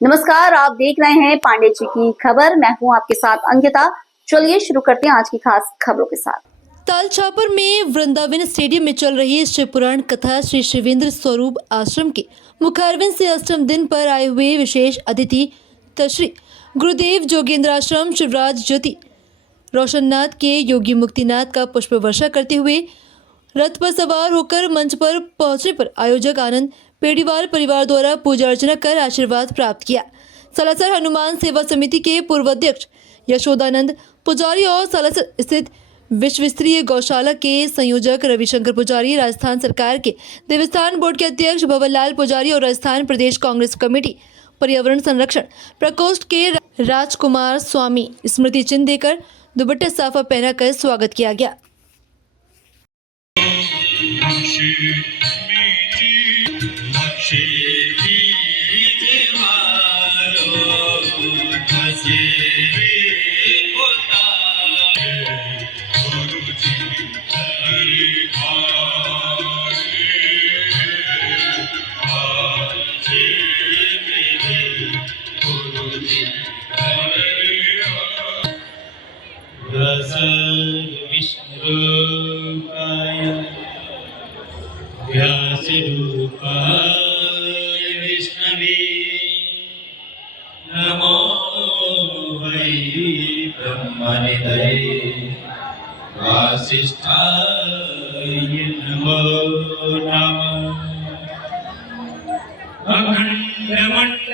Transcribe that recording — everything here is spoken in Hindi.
नमस्कार, आप देख रहे हैं पांडे जी की खबर। मैं हूं आपके साथ अंकिता। चलिए शुरू करते हैं आज की खास खबरों के साथ। तालछापर में वृंदावन स्टेडियम में चल रही शिव पुराण कथा श्री शिवेंद्र स्वरूप आश्रम के मुखारविंद से अष्टम दिन पर आए हुए विशेष अतिथि तश्री गुरुदेव जोगेंद्राश्रम शिवराज ज्योति रोशननाथ के योगी मुक्तिनाथ का पुष्प वर्षा करते हुए रथ पर सवार होकर मंच पर पहुंचने पर आयोजक आनंद पेड़ीवाल परिवार द्वारा पूजा अर्चना कर आशीर्वाद प्राप्त किया। सालासर हनुमान सेवा समिति के पूर्व अध्यक्ष यशोदानंद पुजारी और सालासर स्थित विश्व स्तरीय गौशाला के संयोजक रविशंकर पुजारी, राजस्थान सरकार के देवस्थान बोर्ड के अध्यक्ष भवनलाल पुजारी और राजस्थान प्रदेश कांग्रेस कमेटी पर्यावरण संरक्षण प्रकोष्ठ के राजकुमार स्वामी स्मृति चिन्ह देकर दुपट्टा साफा पहनाकर स्वागत किया गया। विष्णुरूपाय व्यासरूपाय विष्णवे नमो वै ब्रह्मनिधये वासिष्ठाय नमो नमः। अखण्डमण्डलाकारं